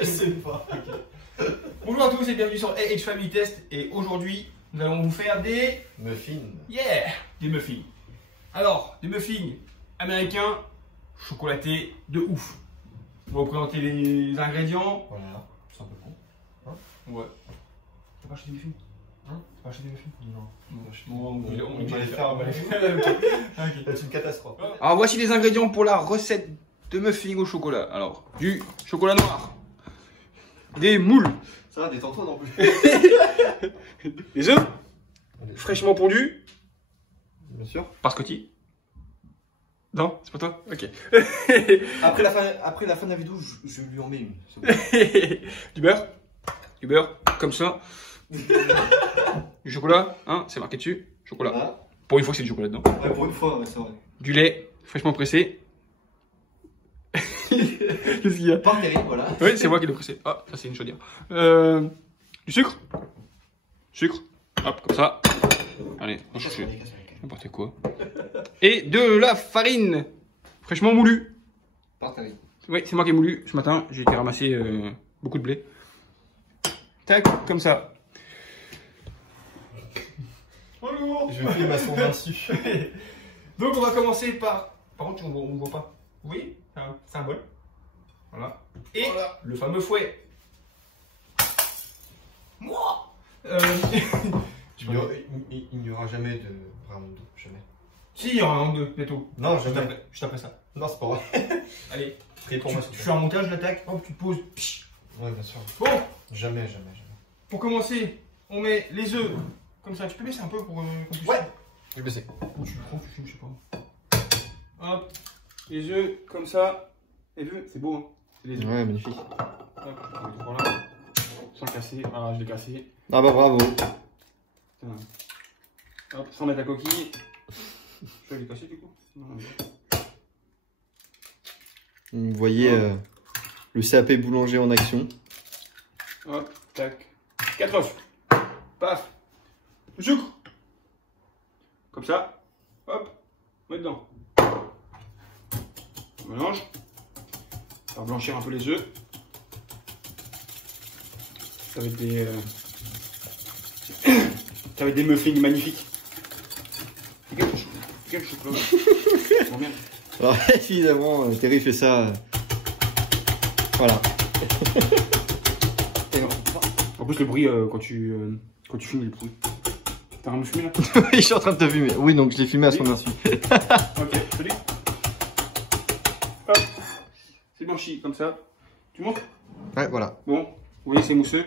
Je sais pas. Bonjour à tous et bienvenue sur AH Family Test. Et aujourd'hui, nous allons vous faire des... Muffins. Yeah! Des muffins. Alors, des muffins américains, chocolatés de ouf. On va vous présenter les ingrédients. Voilà. C'est un peu con. Hein? Ouais. T'as pas acheté des muffins? Hein? T'as pas acheté des muffins? Non. On va les faire. C'est une catastrophe. Alors voici les ingrédients pour la recette de muffins au chocolat. Alors, du chocolat noir, des moules, Ça va, détends-toi non plus. des œufs fraîchement pondus, Bien sûr. par Scotty. Non, c'est pas toi? Ok. Après la fin de la vidéo, je lui en mets une. C'est bon. Du beurre, comme ça. Du chocolat, hein, c'est marqué dessus. Chocolat. Voilà. Pour une fois, c'est du chocolat dedans. Ouais, pour une fois, ouais, c'est vrai. Du lait fraîchement pressé. Qu'est-ce qu'il y a? Par Terry, voilà. Oui, c'est moi qui l'ai pressé. Ah, ça c'est une chaudière. Du sucre. Sucre. Hop, comme ça. Allez, on cherche n'importe quoi. Et de la farine fraîchement moulue. Par Terry. Oui, c'est moi qui ai moulu ce matin. J'ai été ramasser beaucoup de blé. Tac, comme ça. Bonjour. Je filme à son insu. Donc on va commencer par... Par contre, on ne voit pas. Oui, c'est un bol. Voilà. Et Voilà. le fameux fouet. Moi Il n'y aura jamais de round 2, jamais. Si, il y en a un, deux, bientôt. Non, Juste jamais. après, juste après ça. Non, c'est pas vrai. Allez, Prie pour tu moi. fais un montage, l'attaque, hop, tu te poses. Psh. Ouais, bien sûr. Bon, Jamais. pour commencer, on met les œufs comme ça. Tu peux baisser un peu pour qu'on puisse... Ouais. Je vais baisser. Ou tu prends, tu filmes, je sais pas. Hop, les œufs comme ça. Les œufs, c'est beau, hein. C'est les œufs. Ouais, magnifique. Hop, on les prend là. Sans casser. Voilà, je l'ai cassé. Ah bah bravo. Putain. Hop, sans mettre la coquille. Je vais les casser du coup. Non, Vous voyez le CAP boulanger en action. hop, tac. 4 œufs. Paf. Le sucre. Comme ça. Hop. On met dedans. On mélange. On va blanchir un peu les œufs. Ça va être des... ça va être des muffins magnifiques. Quel chocolat. Bon, merde. Alors évidemment, Terry fait ça. Voilà. En plus le bruit quand tu filmes le bruit. T'as rien filmé là? Je suis en train de te filmer. Oui, donc je l'ai filmé à son insu. Ok, salut. Hop. C'est blanchi comme ça. Tu montres? Ouais, voilà. Bon, vous voyez c'est mousseux.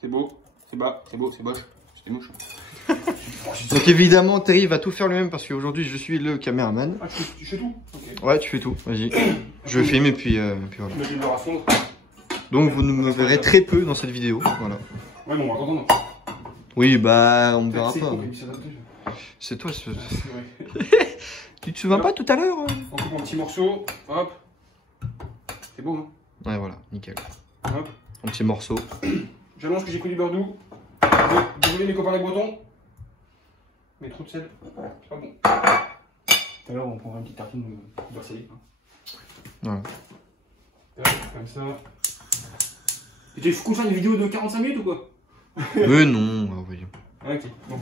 C'est beau, c'est bas, c'est beau, c'est moche. C'est moche. Donc évidemment, Terry va tout faire lui-même parce qu'aujourd'hui je suis le caméraman. Ah, tu fais tout? Ok. Ouais, tu fais tout, vas-y. Je filme et puis voilà. Je mets du beurre à fondre. Donc vous me verrez très peu dans cette vidéo. Voilà. Ouais, bon, on va attendre. Oui, bah on me verra C'est pas. con, mais ça donne déjà. C'est toi, ce... Ah, c'est vrai. Tu te souviens pas tout à l'heure On coupe un petit morceau. Hop. C'est beau, hein? Ouais, voilà, nickel. Hop. Un petit morceau. J'annonce que j'ai pris du beurre doux. Désolé les copains les bretons. Mais trop de sel, c'est pas bon. Tout à l'heure on prendra une petite tartine de beurre salé. Voilà. Comme ça. Et tu fais faire une vidéo de 45 minutes ou quoi? Mais non, voyons. Ok, bon.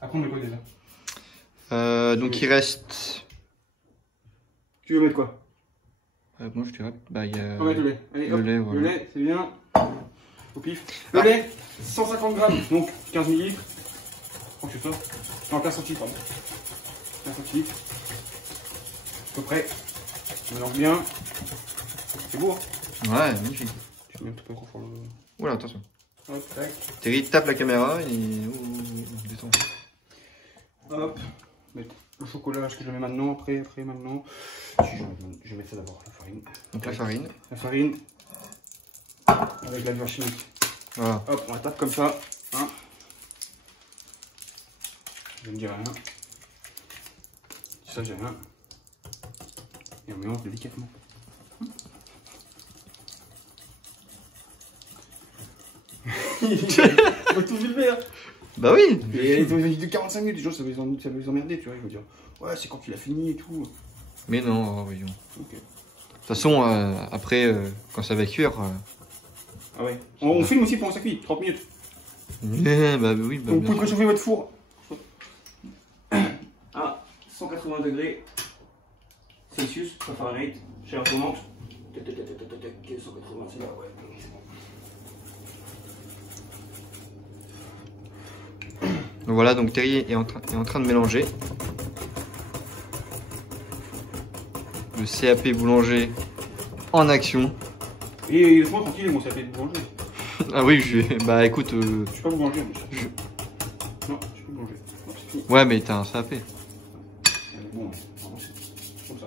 Après on met quoi déjà? Donc il reste... Tu veux mettre quoi? Moi je dirais... Bah il y a... On va mettre le lait. Allez, le hop. lait, voilà. Le lait, c'est bien. Au pif. Le lait, 150 grammes, donc 15 ml. Oh, c'est ça. Non, 15 centilitres, pardon. 15 centilitres. À peu près. On mélange bien. C'est beau, hein? Ouais, magnifique. Je mets un petit peu trop fort le... Oula, attention. Hop, tac. Terry tape la caméra et... détends. Hop. Mettre le chocolat, ce que je mets maintenant, après, maintenant. Je vais mettre ça d'abord, la farine. Donc la farine. La farine. Avec la levure chimique. Voilà. Hop, on la tape comme ça. Hein. Je ne dis rien. Ça, j'ai rien. Et on mélange délicatement. Il faut tout filmer, hein. Bah oui. Et ils ont dit de 45 minutes, les gens ça va les emmerder, tu vois. Ils vont dire, ouais, c'est quand tu l'as fini et tout. Mais non, voyons. Ok. toute façon, après, quand ça va cuire... Ah ouais. On filme aussi pendant ça cuit, 30 minutes. Bah oui, bah, donc vous pouvez préchauffer votre four à 180 degrés Celsius, pas Fahrenheit, chaleur tournante. 180, c'est là, ouais. Donc voilà, donc Terry est en train de mélanger. Le CAP boulanger en action. Et laisse-moi tranquille, mon CAP boulanger. Ah oui, bah écoute... Je suis pas boulanger, moi. Non, je suis pas boulanger. Non, ouais, mais t'as un CAP. Bon, c'est comme ça.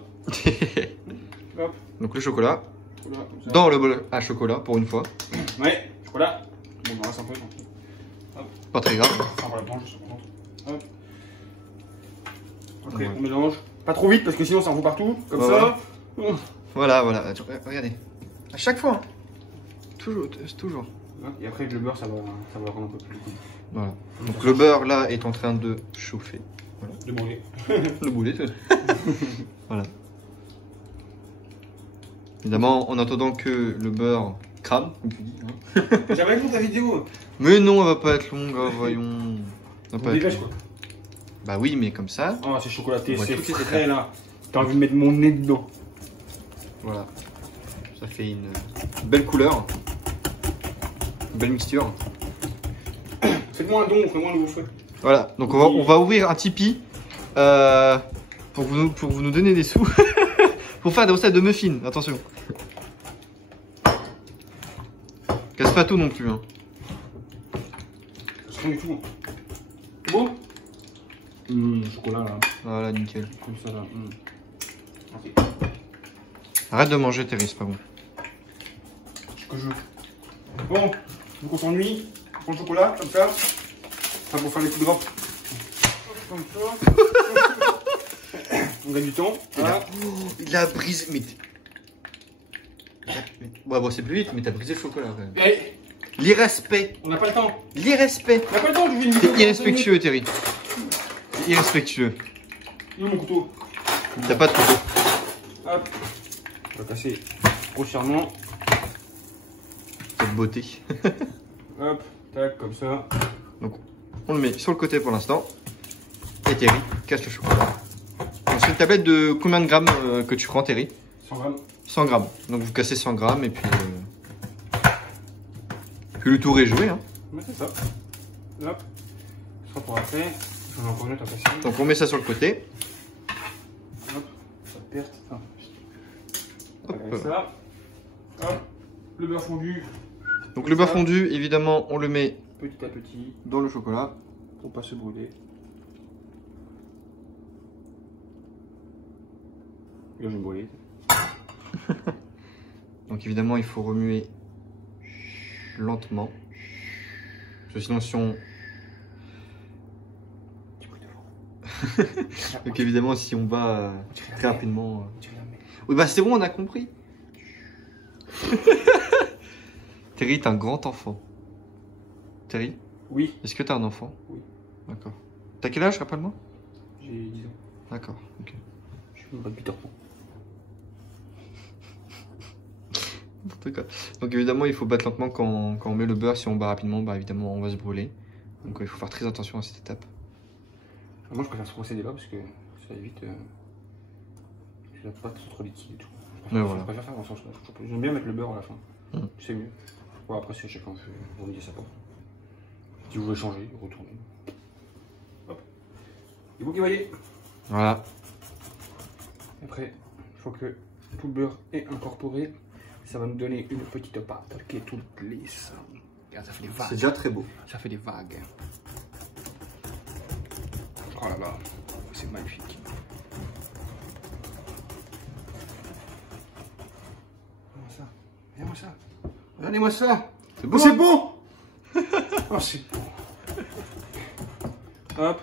Hop. Donc le chocolat. Chocolat comme ça. Dans le bol à chocolat, pour une fois. Ouais, chocolat. Bon, on en reste un peu, tranquille. Hop. Pas très grave. Ça, on va la manger, ça contre. Hop. Après, on mélange. Pas trop vite, parce que sinon ça en fout partout. Comme ça. Voilà, voilà. Regardez. À chaque fois. Hein. Toujours. Et après, le beurre, ça va rendre un peu plus cool. Voilà. Donc le beurre, là, est en train de chauffer. Voilà. De brûler. Le boulet. Voilà. Évidemment, en attendant que le beurre crame, comme tu dis. Hein. J'aimerais faire ta vidéo. Mais non, elle va pas être longue, hein, voyons. On dégage quoi. Bah oui, mais comme ça. Oh, c'est chocolaté, c'est frais frais là. T'as envie de mettre mon nez dedans. Voilà. Ça fait une belle couleur. Une belle mixture. Faites-moi un don, faites-moi un nouveau souhait. Voilà, donc on va ouvrir un Tipeee pour vous nous donner des sous. Pour faire des recettes de muffins, attention. Casse pas tout non plus. Hein. C'est rien du tout. C'est bon? Chocolat là. Voilà, nickel. Comme ça là. Okay. Arrête de manger, Terry, c'est pas bon. Ce que je veux. Bon, donc on s'ennuie. On prend le chocolat, comme ça. Ça pour faire les coups de grappe. Comme ça. On gagne du temps. Voilà. Il a brisé. Mais... Ouais, bon, c'est plus vite, mais t'as brisé le chocolat quand même. Allez. L'irrespect. On n'a pas le temps. L'irrespect. On n'a pas le temps, je fais une vidéo. Irrespectueux, Terry. Irrespectueux. Il est où mon couteau? T'as pas de couteau. Hop. On va casser grossièrement. Cette beauté. Hop. Tac, comme ça. Donc, on le met sur le côté pour l'instant. Et Terry casse le chocolat. C'est une tablette de combien de grammes que tu prends, Terry? 100 grammes. 100 grammes. Donc vous cassez 100 grammes et puis le tour est joué. Hein. Ouais, c'est ça. Hop. Ce sera pour après. J'en ai encore une autre à passer. Donc on met ça sur le côté. Hop. Ça perd. Ah. Hop. Avec ça. Hop. Le beurre fondu. Donc le beurre fondu, évidemment, on le met petit à petit dans le chocolat. pour pas se brûler. Là, je vais me brûler. Donc évidemment, il faut remuer lentement. Parce que sinon, si on... Donc évidemment, si on va très rapidement... Oui, bah c'est bon, on a compris. Terry, t'es un grand enfant. Terry? Oui. Est-ce que t'as un enfant? Oui. D'accord. T'as quel âge, rappelle-moi? J'ai 10 ans. D'accord, ok. Je suis pas de Peter Pan. Donc évidemment, il faut battre lentement quand on met le beurre. Si on bat rapidement, bah évidemment, on va se brûler. Donc il faut faire très attention à cette étape. Moi, je préfère ce procédé-là parce que ça évite la pâte trop liquide et tout. Je préfère faire dans ce sens-là. J'aime bien mettre le beurre à la fin. C'est mieux. Bon, après, c'est chacun. Vous me dites ça pas. Si vous voulez changer, retournez. Hop. Et vous qui voyez. Voilà. Après, il faut que tout le beurre est incorporé. Ça va nous donner une petite pâte qui est toute lisse. Regarde, ça fait des vagues. C'est déjà très beau. Ça fait des vagues. Oh là là, c'est magnifique. Regardez-moi ça. Regardez-moi ça. Regardez-moi ça. C'est beau. Oh, c'est bon. Oh, c'est bon. Hop.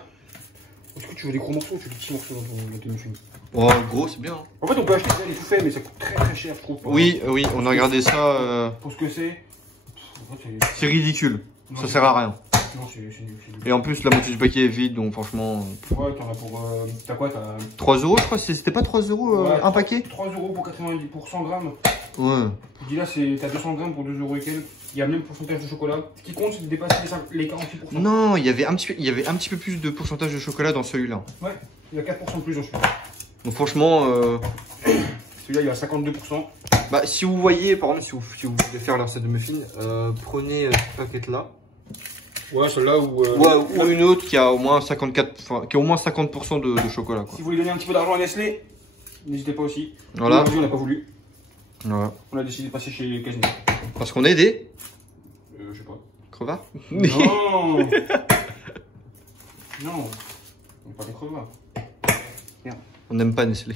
Est-ce que tu veux des gros morceaux ou tu veux des petits morceaux dans ton machine? Oh, gros, c'est bien. Hein. En fait, on peut acheter ça, les tout faits, mais ça coûte très très cher, je trouve. Oui, oui, on a regardé ça. Pour ce que c'est. C'est ridicule. Ça sert à rien. Non, c'est nul. Et en plus, la moitié du paquet est vide, donc franchement. Ouais, t'en as pour. T'as quoi? T'as 3 € je crois, c'était pas 3 € ouais, un paquet? 3 € pour 90 pour 100 grammes. Ouais. Je dis là, t'as 200 grammes pour 2 € et quelques. Il y a même pourcentage de chocolat. Ce qui compte, c'est de dépasser les 46%. Non, il y avait un petit peu plus de pourcentage de chocolat dans celui-là. Ouais, il y a 4% de plus dans celui-là. Donc franchement, Celui-là, il y a 52%. bah, si vous voyez, par exemple, si vous voulez faire la recette de muffins, prenez cette paquette là. Ouais, celle-là ou. Ouais, ou une autre qui a au moins 54, qui a au moins 50% de chocolat, quoi. Si vous voulez donner un petit peu d'argent à Nestlé, n'hésitez pas aussi. Voilà. Aujourd'hui, on n'a pas voulu. Voilà. On a décidé de passer chez Casino. Parce qu'on est des Je sais pas. crevards. Non. Non. On n'est pas des crevards. Merde. On n'aime pas Nestlé.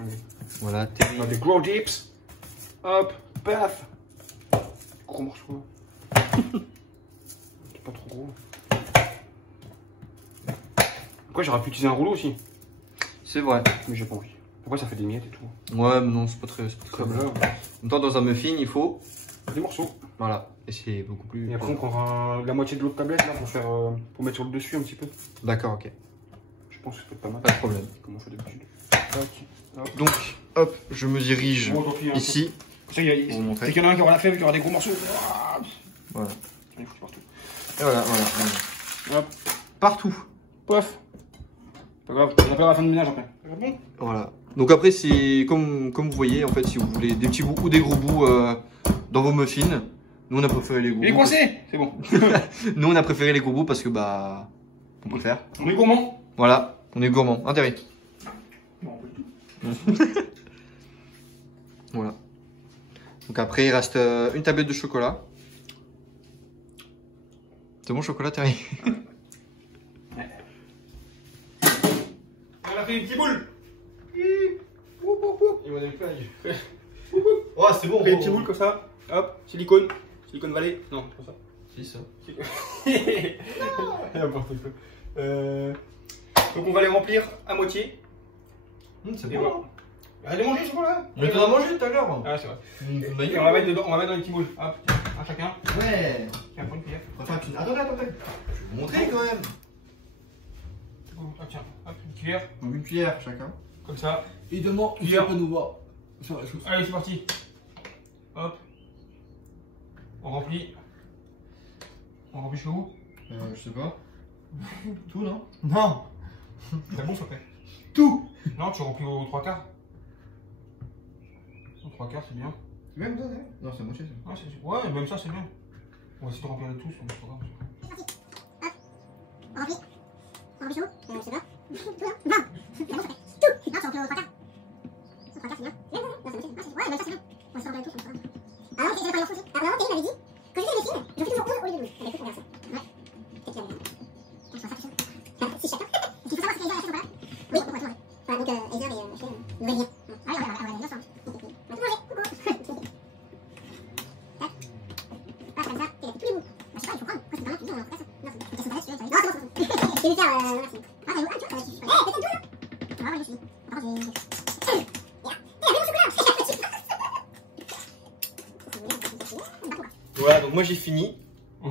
Allez. Voilà. On a des gros dips. Hop, paf. Gros morceau. C'est pas trop gros. Pourquoi j'aurais pu utiliser un rouleau aussi? C'est vrai. Mais j'ai pas envie. Pourquoi ça fait des miettes et tout? Ouais, mais non, c'est pas très Comme bon. là. En même temps, dans un muffin, il faut. Des morceaux. Voilà. Et c'est beaucoup plus. Et après, on prendra la moitié de l'autre tablette là pour faire. Pour mettre sur le dessus un petit peu. D'accord, ok. Je pense que ça peut être pas mal. Pas de problème. Comme on fait d'habitude. Tac. Hop. Donc, hop, je me dirige Bon, tant pis, hein. ici. Ça, il Pour vous montrer. y en a un qui aura la fève, qui aura des gros morceaux. Voilà. J'en ai foutu partout. Et voilà. Hop. Partout. Pof. Pas grave, on appellera la fin de ménage après. Bon. Voilà. Donc après, c'est comme vous voyez, en fait, si vous voulez des petits bouts ou des gros bouts dans vos muffins, nous on a préféré les gros bouts. Il est coincé. C'est bon. Nous on a préféré les gros bouts parce que bah, on préfère. On est gourmand. Voilà, on est gourmand. Hein, Terry? Non, pas du tout. Voilà. Donc après, il reste une tablette de chocolat. C'est bon, chocolat, Terry? On a fait une petite boule. Il m'a donné plein les yeux. Oh, c'est bon. On fait une petite boule comme ça. Hop, silicone. Silicone vallée. Non, comme ça. Si, ça. N'importe quoi. Donc on va les remplir à moitié. C'est Et bon. voilà. Arrête de manger le chocolat. On t'en a mangé tout à l'heure. Ah, c'est vrai. Bah, Et on va mettre dedans, on va mettre dans les petits boules. Hop, tiens, un chacun. Ouais. Tiens, prends une cuillère. Attendez. Je vais vous montrer quand même. Ah, tiens, hop, une cuillère. Donc une cuillère chacun. Comme ça. Évidemment, il faut pas nous voir sur la chose. Allez, c'est parti. Hop. On remplit. On remplit chez où? Je sais pas. Tout, non? Non. C'est bon, ça fait. Tout. Non, tu remplis aux 3/4. Aux 3/4, c'est bien. Même ça, non, c'est moitié ça. Ouais, même ça, c'est bien. On va essayer de remplir le tout, c'est pas grave. On remplit. On remplit chez où? Je sais pas. Tout, non? Non. C'est bon, ça fait. Tout. Non, tu remplis aux 3/4. Aux 3/4, c'est bien. Non, c'est moitié. Ouais, même ça, c'est bien. On va essayer de remplir le tout, c'est pas grave. Ah non, j'ai pas les morceaux aussi. Alors, Théo m'avait dit, quand je fais des films, je fais toujours 11 au lieu de 12. Avec tout, on verra ça. Ouais. Peut-être qu'il y a bien. On se voit ça tout seul. 6 chacun. Est-ce qu'il faut savoir ce qu'il y a chocolat? Oui, on va tout manger. Voilà, donc Azer et nouvelle vie. Allez, on va bien ça. On va tout manger. Coucou. Tac. Ah, comme ça, et tous les bouts. Bah, je sais pas, il faut prendre. Quoi, c'est pas mal, tu dis, on en fait ça. Non, c'est une question de non, c'est bon. Je vais lui faire, merci. Ah, t'as vu, ah, tu vois, peut-être 12. On va voir, je suis. Par contre, j'ai. Voilà, donc moi j'ai fini.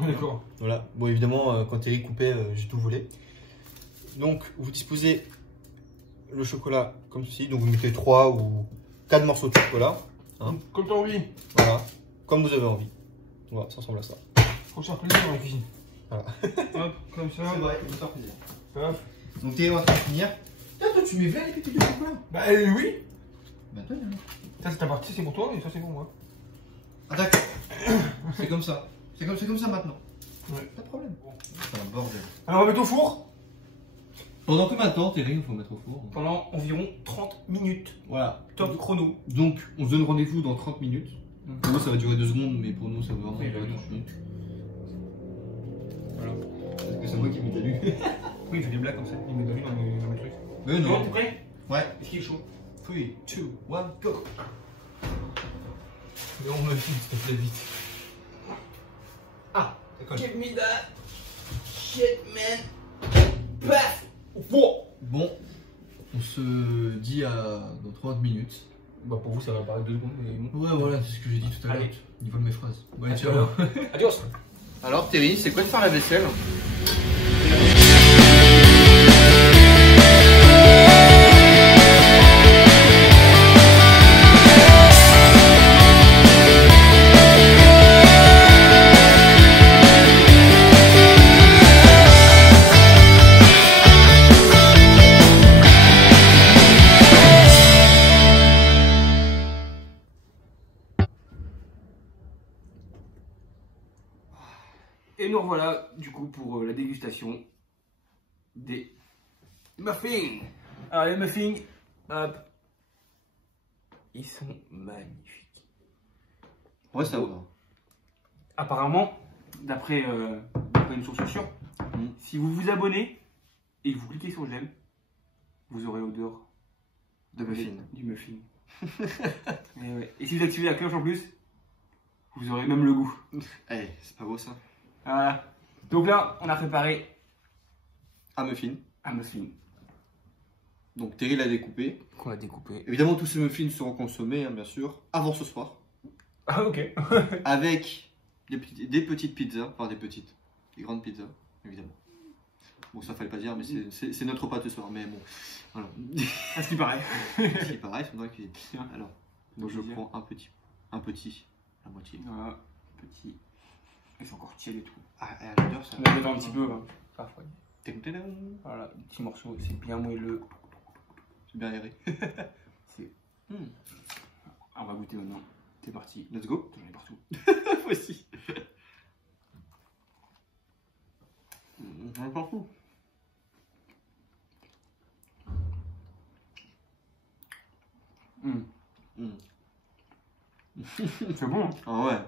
D'accord. Voilà, bon évidemment quand Eric coupait, j'ai tout volé. Donc vous disposez le chocolat comme ceci, donc vous mettez 3 ou 4 morceaux de chocolat. Hein. Comme t'as envie. Voilà, comme vous avez envie. Voilà, ça ressemble à ça. Faut se faire plaisir dans la cuisine. Voilà. Hop, comme ça. C'est vrai, ça faire plaisir. Hop. Donc t'es en train de finir. Tiens, toi tu mets bien les pépites de chocolat. Bah oui. Bah toi, Ça c'est ta partie, c'est pour toi et ça c'est pour moi. ah d'accord. C'est comme ça. C'est comme ça maintenant. Ouais. Pas de problème. C'est un bordel. Alors on va mettre au four Pendant combien de temps, Terry, il faut mettre au four? pendant environ 30 minutes. Voilà. Top chrono. Donc on se donne rendez-vous dans 30 minutes. Pour nous ça va durer 2 secondes, mais pour nous ça va vraiment Oui, durer bah, 30 minutes. Voilà. Parce que c'est moi qui m'ai lu. Oui, il fait des blagues comme ça. Il met de l'huile dans mes trucs. Mais Bon, non. t'es prêt? Ouais. Est-ce qu'il est chaud? 3, 2, 1, go. Mais on me filme, s'il te plaît, vite. Ah, d'accord. Give me that shit, man. Paf. Bon, on se dit dans 30 minutes. Bah pour vous ça va paraître 2 secondes mais bon. Ouais, voilà, c'est ce que j'ai dit tout à l'heure. Allez. Ils volent mes phrases. Ouais, À ciao. tout à l'heure. Adios. Alors Terry, c'est quoi de faire la vaisselle? Et nous revoilà du coup pour la dégustation des muffins. Alors les muffins, hop, ils sont magnifiques. Ouais, ça va. Apparemment, d'après une source sûre, si vous vous abonnez et que vous cliquez sur j'aime, vous aurez l'odeur De muffin. Du muffin. Et, ouais. Et si vous activez la cloche en plus, vous aurez même le goût. Eh, c'est pas beau ça. Voilà. Donc là, on a préparé Un muffin. un muffin Donc Terry l'a découpé. qu'on a découpé. Évidemment, tous ces muffins seront consommés, hein, bien sûr, avant ce soir. Ah ok. Avec des petites pizzas, enfin des grandes pizzas, évidemment. Bon, ça fallait pas dire, mais c'est notre repas de ce soir, mais bon, voilà. À ce qui paraît. C'est pareil, c'est dans la cuisine. Alors, donc je prends un petit, la moitié. Voilà, petit. Ils sont encore tièdes et tout. Ah, l'odeur, ça On va mettre un petit peu. Parfois. Voilà, Le petit morceau, c'est bien moelleux. c'est bien aéré. C'est. On va goûter maintenant. C'est parti. Let's go. J'en ai partout. Moi aussi. J'en ai partout. C'est bon. Ah ouais.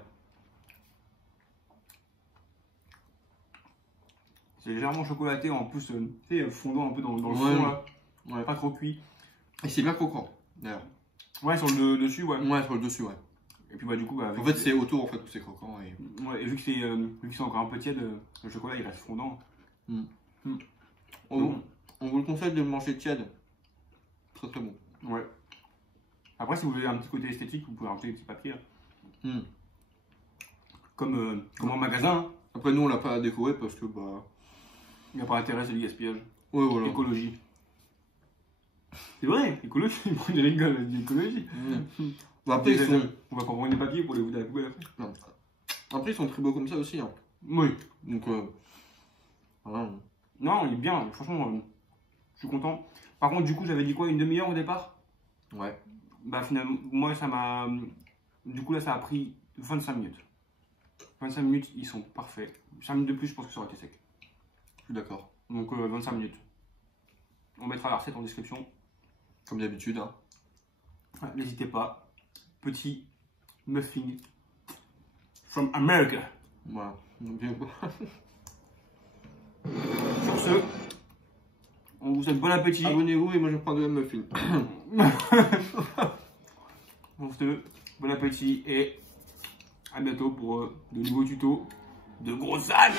C'est légèrement chocolaté en plus, tu sais, fondant un peu dans le Ouais. fond là. Ouais. Pas trop cuit. Et c'est bien croquant, d'ailleurs. Ouais, sur le dessus, ouais. Ouais, sur le dessus, ouais. Et puis bah du coup, bah, En fait, c'est autour en fait où c'est croquant. Et... Ouais, et vu que c'est encore un peu tiède, le chocolat il reste fondant. On vous le conseille de le manger tiède. Très très bon. Ouais. Après, si vous voulez un petit côté esthétique, vous pouvez rajouter des petits papiers. Comme en magasin. Hein. Après, nous on l'a pas décoré parce que bah. Il n'y a pas intérêt, c'est du gaspillage. Ouais, voilà. Écologie. C'est vrai, écologie, il prend des rigoles, il dit écologie. Bah, après, ils sont... On va comprendre des papiers pour les foutre à la poubelle après. Non. Après, ils sont très beaux comme ça aussi. Hein. Oui. Donc, voilà. Non, il est bien, franchement, je suis content. Par contre, du coup, j'avais dit quoi, une demi-heure au départ? Ouais. Bah, finalement, moi, ça m'a. Du coup, là, ça a pris 25 minutes. 25 minutes, ils sont parfaits. 5 minutes de plus, je pense que ça aurait été sec. Je suis d'accord. Donc, 25 minutes. On mettra la recette en description. Comme d'habitude. Hein. Ouais, n'hésitez pas. Petit muffin from America. Voilà. Sur ce, on vous souhaite bon appétit. Abonnez-vous et moi je prends de la muffin. On vous souhaite bon appétit et à bientôt pour de nouveaux tutos de gros sacs.